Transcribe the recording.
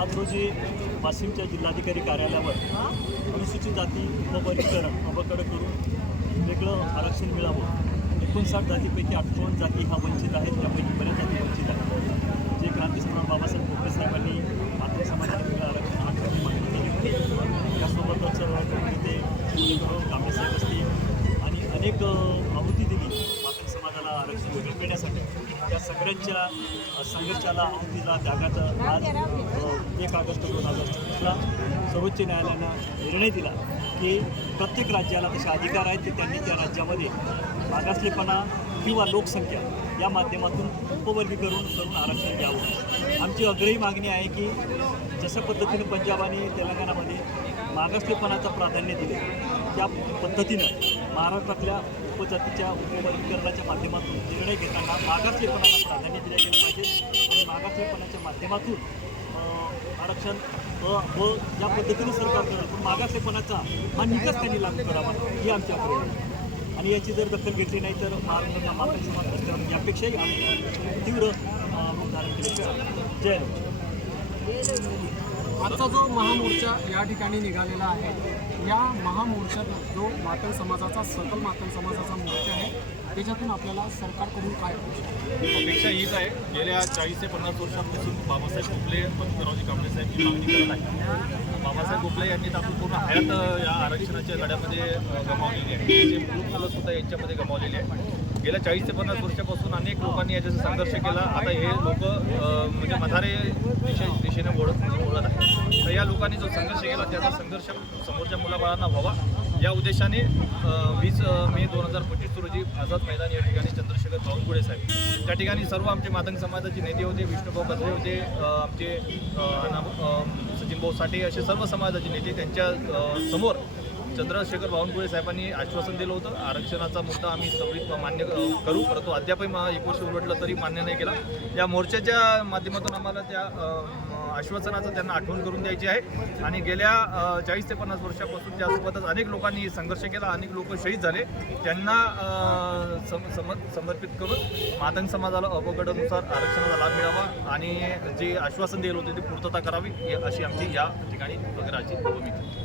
आज रोजी वाशिमच्या जिल्हाधिकारी कार्यालयावर अनुसूचित जाती उपवर्गीकरण अबकडे करून वेगळं आरक्षण मिळावं। 59 जातीपैकी 58 जाती ह्या वंचित आहेत, त्यापैकी बऱ्याच जाती वंचित आहेत। जे क्रांतीस्मरण बाबासाहेब भोसले साहेबांनी मातृ समाजाला वेगळं आरक्षण 8 टक्के मागणी केली होती। त्यासोबतच नेते कांबळे साहेब असतील आणि अनेक आहुती दिली मातृ समाजाला आरक्षण वेगळं मिळण्यासाठी। त्या सगळ्यांच्या संघर्षाला आहुतीला त्यागात आज 1 ऑगस्ट 2020ला सर्वोच्च न्यायालयानं निर्णय दिला की प्रत्येक राज्याला तसे अधिकार आहेत की त्यांनी त्या राज्यामध्ये मागासलेपणा किंवा लोकसंख्या या माध्यमातून उपवर्गीकरण करून आरक्षण द्यावं। आमची आग्रही मागणी आहे की जशा पद्धतीने पंजाब आणि तेलंगणामध्ये मागासलेपणाचं प्राधान्य दिले त्या पद्धतीनं महाराष्ट्रातल्या उपजातीच्या उपवर्गीकरणाच्या माध्यमातून निर्णय घेताना मागासलेपणाला प्राधान्य दिले गेले पाहिजे आणि मागासलेपणाच्या माध्यमातून आरक्षण व ज्या पद्धतीने सरकार करत पण मागासलेपणाचा हा निकष त्यांनी लागू करावा ही आमची अपेक्षा आहे। आणि याची जर दखल घेतली नाही तर महाराष्ट्राचा मातृ समाज रस्त्यावर यापेक्षाही आम्ही तीव्र रूप धारण केले। जय आजचा जो महामोर्चा या ठिकाणी निघालेला आहे, या महामोर्चात जो मातंग समाजाचा सकल मातंग समाजाचा मोर्चा आहे त्याच्यातून आपल्याला सरकारकडून काय अपेक्षा हीच आहे। गेल्या 40 ते 50 वर्षांपासून बाबासाहेब भोसले पंतप्रधानजी कांबळे साहेब मागणी करत आहे। बाबासाहेब भोसले यांनी आपली पूर्ण हयात या आरक्षणाच्या लढ्यामध्ये गमावलेली आहे। जे मूळ फलक होता यांच्यामध्ये गमावलेले आहे। गेल्या 40 ते 50 वर्षापासून अनेक लोकांनी याच्याचा संघर्ष केला। आता हे लोक म्हणजे मधारे दिशेने वळत आहे। तर या लोकांनी जो संघर्ष केला त्याचा संघर्ष समोरच्या मुलाबाळांना व्हावा या उद्देशाने 20 मे 2025 रोजी आझाद मैदान या ठिकाणी चंद्रशेखर बावनकुळे साहेब त्या ठिकाणी सर्व आमचे मातंग समाजाचे नेते होते, विष्णुभाऊ गजरे होते, आमचे सचिनभाऊ साठे असे सर्व समाजाचे नेते त्यांच्या समोर चंद्रशेखर बावनकुळे साहेबांनी आश्वासन दिलं होतं आरक्षणाचा मुद्दा आम्ही त्वरित मान्य करू, परंतु अद्यापही 1 वर्ष उलटलं तरी मान्य नाही केला। या मोर्चाच्या माध्यमातून आम्हाला त्या आश्वासनाचं त्यांना आठवण करून द्यायची आहे। आणि गेल्या 40 ते 50 वर्षापासून त्यासोबतच अनेक लोकांनी संघर्ष केला, अनेक लोक शहीद झाले, त्यांना समर्पित करून मातंग समाजाला अपगटानुसार आरक्षणाचा लाभ मिळावा आणि जे आश्वासन दिलं होते ते पूर्तता करावी अशी आमची या ठिकाणी आग्रहाची भूमिका।